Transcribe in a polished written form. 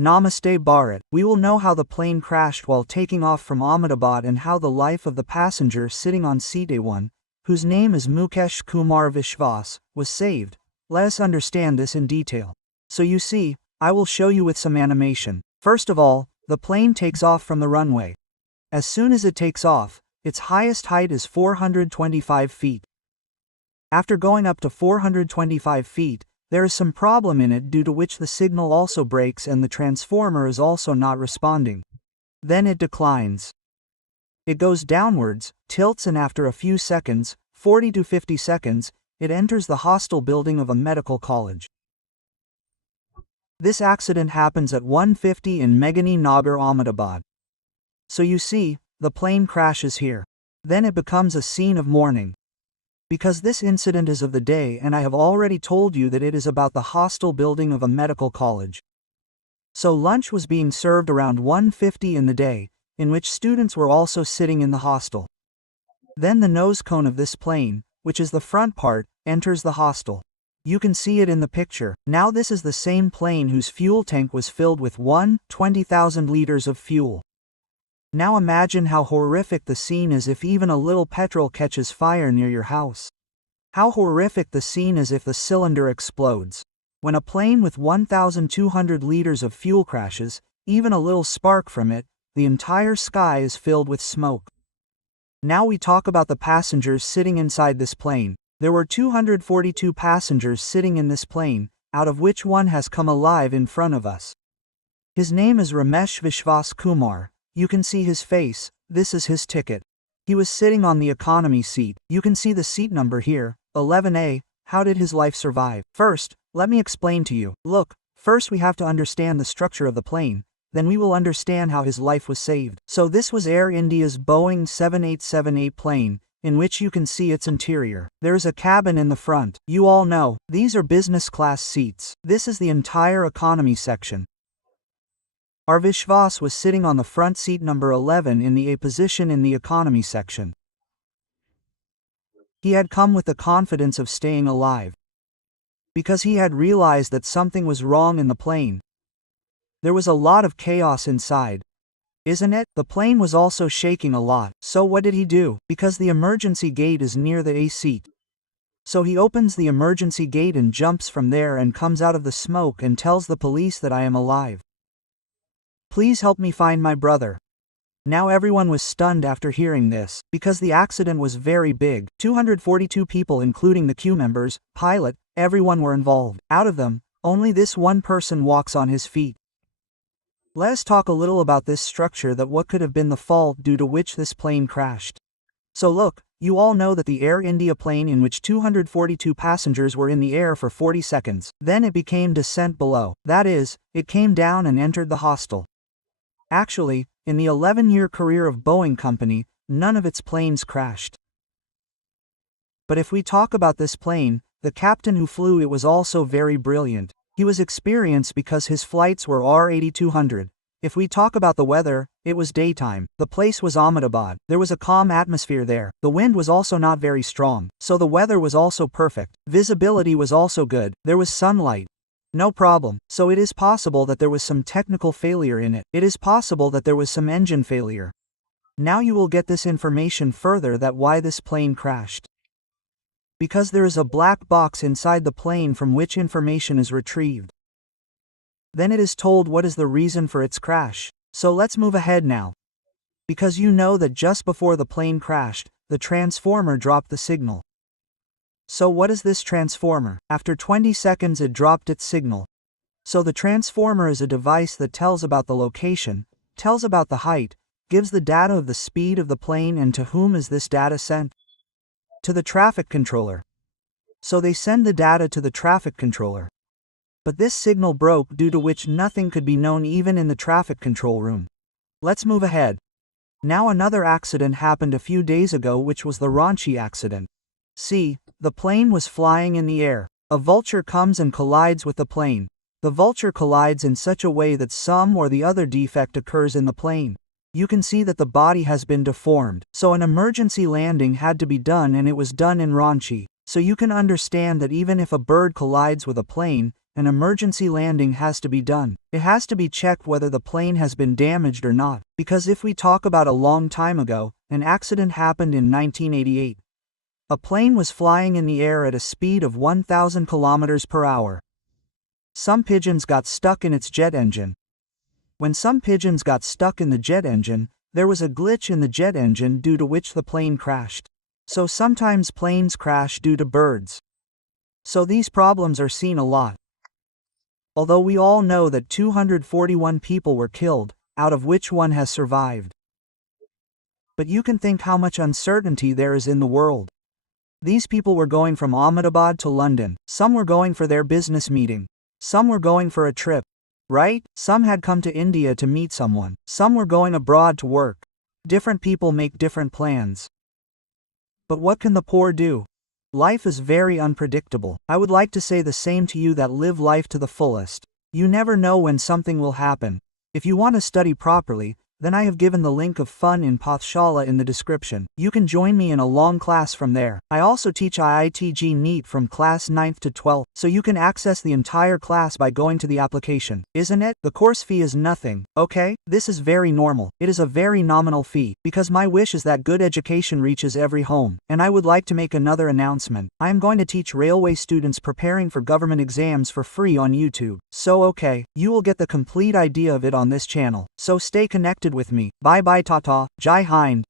Namaste Bharat. We will know how the plane crashed while taking off from Ahmedabad and how the life of the passenger sitting on seat A1, whose name is Mukesh Kumar Vishwas, was saved. Let us understand this in detail. So you see, I will show you with some animation. First of all, the plane takes off from the runway. As soon as it takes off, its highest height is 425 feet. After going up to 425 feet, there is some problem in it due to which the signal also breaks and the transformer is also not responding. Then it declines. It goes downwards, tilts, and after a few seconds, 40 to 50 seconds, it enters the hostel building of a medical college. This accident happens at 1:50 in Meghani Nagar, Ahmedabad. So you see, the plane crashes here. Then it becomes a scene of mourning. Because this incident is of the day and I have already told you that it is about the hostel building of a medical college. So lunch was being served around 1:50 in the day, in which students were also sitting in the hostel. Then the nose cone of this plane, which is the front part, enters the hostel. You can see it in the picture. Now this is the same plane whose fuel tank was filled with 20,000 liters of fuel. Now imagine how horrific the scene is if even a little petrol catches fire near your house. How horrific the scene is if the cylinder explodes. When a plane with 1,200 liters of fuel crashes, even a little spark from it, the entire sky is filled with smoke. Now we talk about the passengers sitting inside this plane. There were 242 passengers sitting in this plane, out of which one has come alive in front of us. His name is Ramesh Vishwas Kumar. You can see his face. This is his ticket. He was sitting on the economy seat. You can see the seat number here, 11A. How did his life survive? First, let me explain to you. Look, first we have to understand the structure of the plane, then we will understand how his life was saved. So this was Air India's Boeing 7878 plane, in which you can see its interior. There is a cabin in the front. You all know, these are business class seats. This is the entire economy section. Our Vishwas was sitting on the front seat number 11 in the A position in the economy section. He had come with the confidence of staying alive, because he had realized that something was wrong in the plane. There was a lot of chaos inside. Isn't it? The plane was also shaking a lot. So what did he do? Because the emergency gate is near the A seat. So he opens the emergency gate and jumps from there and comes out of the smoke and tells the police that I am alive. Please help me find my brother. Now everyone was stunned after hearing this, because the accident was very big. 242 people including the crew members, pilot, everyone were involved. Out of them, only this one person walks on his feet. Let us talk a little about this structure, that what could have been the fault due to which this plane crashed. So look, you all know that the Air India plane in which 242 passengers were in the air for 40 seconds. Then it became descent below. That is, it came down and entered the hostel. Actually, in the 11-year career of Boeing company, none of its planes crashed. But if we talk about this plane, the captain who flew it was also very brilliant. He was experienced because his flights were R8200. If we talk about the weather, it was daytime. The place was Ahmedabad. There was a calm atmosphere there. The wind was also not very strong, so the weather was also perfect. Visibility was also good. There was sunlight. No problem. So it is possible that there was some technical failure in it. It is possible that there was some engine failure. Now you will get this information further, that why this plane crashed. Because there is a black box inside the plane from which information is retrieved. Then it is told what is the reason for its crash. So let's move ahead now. Because you know that just before the plane crashed, the transformer dropped the signal. So what is this transformer? After 20 seconds it dropped its signal. So the transformer is a device that tells about the location, tells about the height, gives the data of the speed of the plane, and to whom is this data sent? To the traffic controller. So they send the data to the traffic controller. But this signal broke, due to which nothing could be known even in the traffic control room. Let's move ahead. Now another accident happened a few days ago, which was the Ranchi accident. See, the plane was flying in the air. A vulture comes and collides with the plane. The vulture collides in such a way that some or the other defect occurs in the plane. You can see that the body has been deformed. So an emergency landing had to be done, and it was done in Ranchi. So you can understand that even if a bird collides with a plane, an emergency landing has to be done. It has to be checked whether the plane has been damaged or not, because if we talk about a long time ago, an accident happened in 1988. A plane was flying in the air at a speed of 1,000 kilometers per hour. Some pigeons got stuck in its jet engine. When some pigeons got stuck in the jet engine, there was a glitch in the jet engine due to which the plane crashed. So sometimes planes crash due to birds. So these problems are seen a lot. Although we all know that 241 people were killed, out of which one has survived. But you can think how much uncertainty there is in the world. These people were going from Ahmedabad to London. Some were going for their business meeting. Some were going for a trip. Right? Some had come to India to meet someone. Some were going abroad to work. Different people make different plans. But what can the poor do? Life is very unpredictable. I would like to say the same to you that live life to the fullest. You never know when something will happen. If you want to study properly, then I have given the link of Fun in Pathshala in the description. You can join me in a long class from there. I also teach IITG NEET from class 9th to 12th, so you can access the entire class by going to the application. Isn't it? The course fee is nothing, okay? This is very normal. It is a very nominal fee, because my wish is that good education reaches every home. And I would like to make another announcement. I am going to teach railway students preparing for government exams for free on YouTube. So okay, you will get the complete idea of it on this channel. So stay connected with me. Bye bye, tata, Jai Hind.